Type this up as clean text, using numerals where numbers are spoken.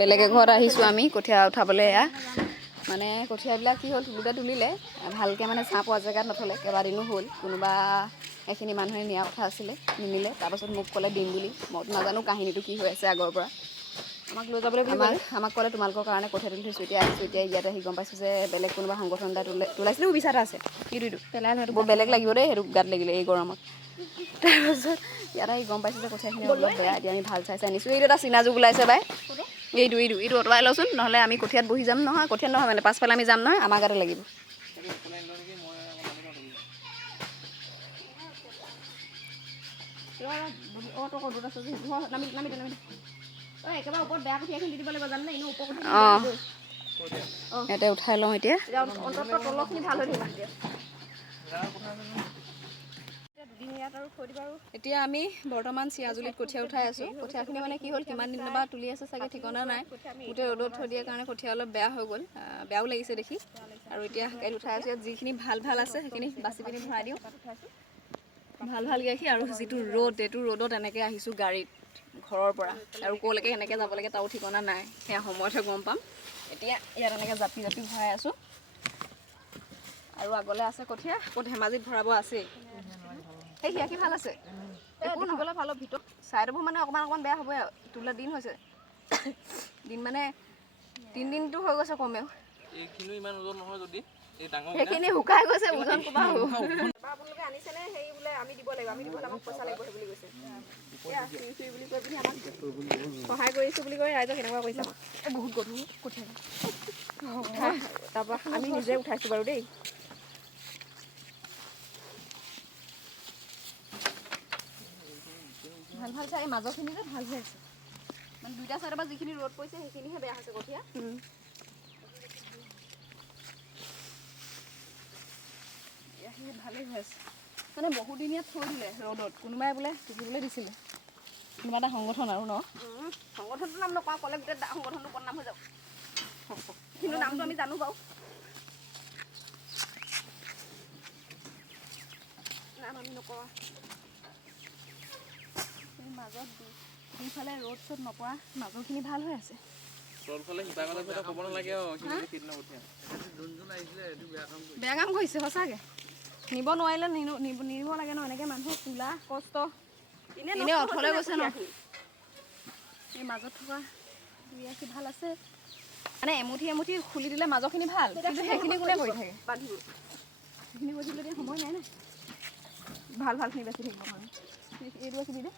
বেলেগ এঘৰত আহিছোঁ আমি কঠীয়া উঠাবলৈ। এয়া মানে কঠীয়াবিলাক কি হ'ল, তুলিলে ভালকৈ মানে ছাঁ পোৱা জেগাত নথলে, কেইবাদিনো হ'ল। কোনোবা এইখিনি মানুহে নিয়া কথা আছিলে, নিনিলে। তাৰপাছত মোক ক'লে দিম বুলি। মইতো নাজানো কাহিনীটো কি হৈ আছে আগৰ পৰা। আমাক লৈ যাবলৈ বুলি আমাক ক'লে তোমালোকৰ কাৰণে কঠীয়া তুলি থৈছোঁ। এতিয়া আহিছোঁ, এতিয়া ইয়াতে আহি গম পাইছোঁ যে বেলেগ কোনোবা সংগঠন এটা তোলাইছিলেও বিচাৰ এটা আছে। ইটো পেলাই সেইটো বৰ বেলেগ লাগিব দেই, সেইটো গাত লাগিলে এই গৰমত। তাৰপাছত ইয়াত আহি গম পাইছোঁ যে কঠীয়াখিনি অলপ বেয়া। এতিয়া আমি ভাল চাই আনিছোঁ। এইটো এটা চিনা জোক ওলাইছে বাই, এইটো অঁতৰাই লওঁচোন, নহ'লে আমি কঠীয়াত বহি যাম নহয়। কঠীয়াত নহয় মানে পাছফালে আমি যাম নহয়, আমাৰ গাতে লাগিব। একেবাৰে ওপৰত বেয়া কঠীয়াখিনি দি দিব লাগিব, জানে এনেও ওপৰ কঠীয়া। ইয়াতে উঠাই লওঁ এতিয়া। তলৰখিনি ভাল হৈ থাকিব। এতিয়া আমি বৰ্তমান চিৰাজুলিত কঠীয়া উঠাই আছোঁ। কঠীয়াখিনি মানে কি হ'ল, কিমান দিনৰ পৰা তুলি আছে চাগে ঠিকনা নাই। গোটেই ৰ'দত থৈ দিয়াৰ কাৰণে কঠীয়া অলপ বেয়া হৈ গ'ল, বেয়াও লাগিছে দেখি। আৰু এতিয়া কাইলৈ উঠাই আছোঁ। ইয়াত যিখিনি ভাল আছে সেইখিনি বাচি পিনি ভৰাই দিওঁ। ভাল গাখীৰ। আৰু যিটো ৰ'দ, এইটো ৰ'দত এনেকৈ আহিছোঁ গাড়ীত ঘৰৰ পৰা, আৰু ক'লৈকে এনেকৈ যাব লাগে তাৰো ঠিকনা নাই। সেয়া সময়তহে গম পাম। এতিয়া ইয়াত এনেকৈ জাপি ভৰাই আছোঁ। আৰু আগলৈ আছে কঠীয়া, আকৌ ধেমাজিত ভৰাব আছেই। সেই সিয়াকি ভাল আছে, একো নহ'লে ভাল। ভিতৰত ছাইডবোৰ মানে অকণমান বেয়া হ'বই আৰু। তোলা দিন হৈছে, দিন মানে 3 দিনটো হৈ গৈছে কমেও। এইখিনিও ইমান ওজন নহয় যদি এই ডাঙৰ সেইখিনি শুকাই গৈছে, ওজন ক'বা হ'ব। আপোনালোকে আনিছেনে? হেৰি বোলে আমি দিব লাগিব, আমাক পইচা লাগিব সেই বুলি কৈছে। চুই বুলি কৈ পিনি আমাক সহায় কৰিছোঁ বুলি কৈ ৰাইজক কেনেকুৱা কৰিছে আমাক। বহুত গধুৰ কঠীয়া। তাৰপৰা আমি নিজে উঠাইছোঁ বাৰু দেই। ভাল চাই এই মাজৰখিনি যে ভাল হৈ আছে, মানে দুইটা চাইডৰ পৰা যিখিনি ৰ'দ পৰিছে সেইখিনিহে বেয়া হৈছে কঠীয়া। এইখিনি ভালেই হৈ আছে, মানে বহুদিনীয়া থৈ দিলে ৰ'দত। কোনোবাই বোলে টুকিবলৈ দিছিলে, কোনোবা এটা সংগঠন আৰু ন। সংগঠনটোৰ নাম নকওঁ, ক'লে গোটেই সংগঠনটো বদনাম হৈ যাব। কিন্তু নামটো আমি জানো বাৰু। নাম আমি নকওঁ। মাজত দুইফালে ৰ'দ চ'দ নপৰা মাজৰখিনি ভাল হৈ আছে। তলফালে শিপাগলৰ কথা ক'ব নালাগে আৰু সেইদিনা কঠীয়া যোন আহিছিলে এইটো বেয়া কাম কৰিছে সঁচাকৈ। নিব নোৱাৰিলে নিব লাগে ন। এনেকৈ মানুহৰ তোলা কষ্ট এনেই অথলে গৈছে ন। এই মাজত থকা দুই আশী ভাল আছে, মানে এমুঠি খুলি দিলে মাজৰখিনি ভাল। কিন্তু সেইখিনি কোনে কৰি থাকে, বান্ধিব। সেইখিনি কৰি থাকিলে এতিয়া সময় নাই ন। ভালখিনি বেছি থাকিব। এইটো বাচি দি দে।